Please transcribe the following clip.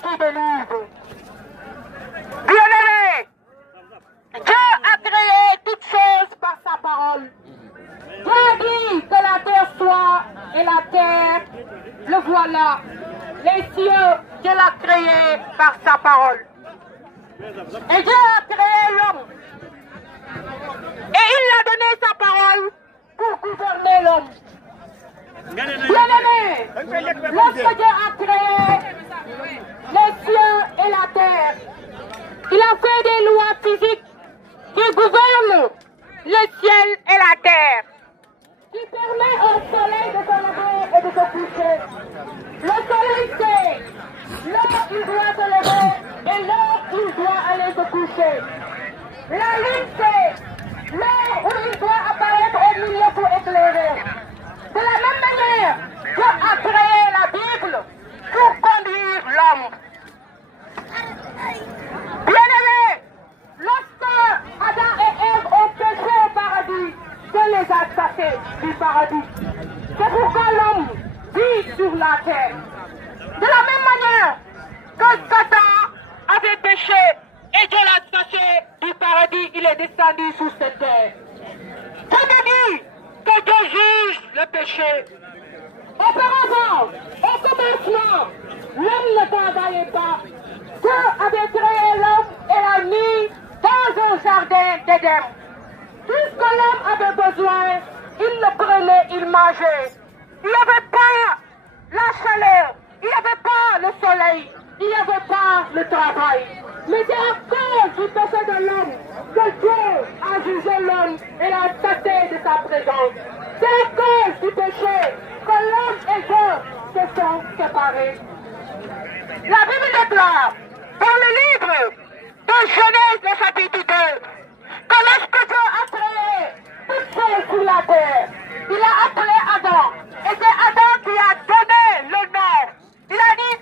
qui délivre. Bien-aimé, Dieu a créé toutes choses par sa parole. Dieu a dit que la terre soit et la terre, le voilà. Les cieux, Dieu l'a créé par sa parole. Et Dieu a créé l'homme. Et il a donné sa parole pour gouverner l'homme. Bien-aimé, lorsque Dieu a créé les cieux et la terre, il a fait des lois physiques qui gouvernent le ciel et la terre, qui permet au soleil de se lever et de se coucher. Le soleil sait l'heure il doit se lever et l'heure il doit aller se coucher. La lune sait l'heure où il doit apparaître au milieu pour éclairer. De la même manière, Dieu a créé la Bible pour conduire l'homme. Bien-aimés, lorsque Adam et Ève ont péché au paradis, Dieu les a chassés du paradis. C'est pourquoi l'homme vit sur la terre. De la même manière que Satan avait péché et Dieu l'a chassé du paradis, il est descendu sur cette terre. Ça veut dire que Dieu juge le péché. Auparavant, au commencement, l'homme ne travaillait pas. Dieu avait créé l'homme et l'a mis dans un jardin d'Éden. Tout ce que l'homme avait besoin, il le prenait, il mangeait. Il n'y avait pas la chaleur, il n'y avait pas le soleil, il n'y avait pas le travail. Mais c'est à cause du péché de l'homme que Dieu a jugé l'homme et l'a chassé de sa présence. C'est à cause du péché que l'homme et Dieu se sont séparés. La Bible déclare dans le livre de Genèse, le chapitre 2, que lorsque Dieu a créé toutes choses sur la terre, il a appelé Adam. Et c'est Adam qui a donné le nom. Il a dit,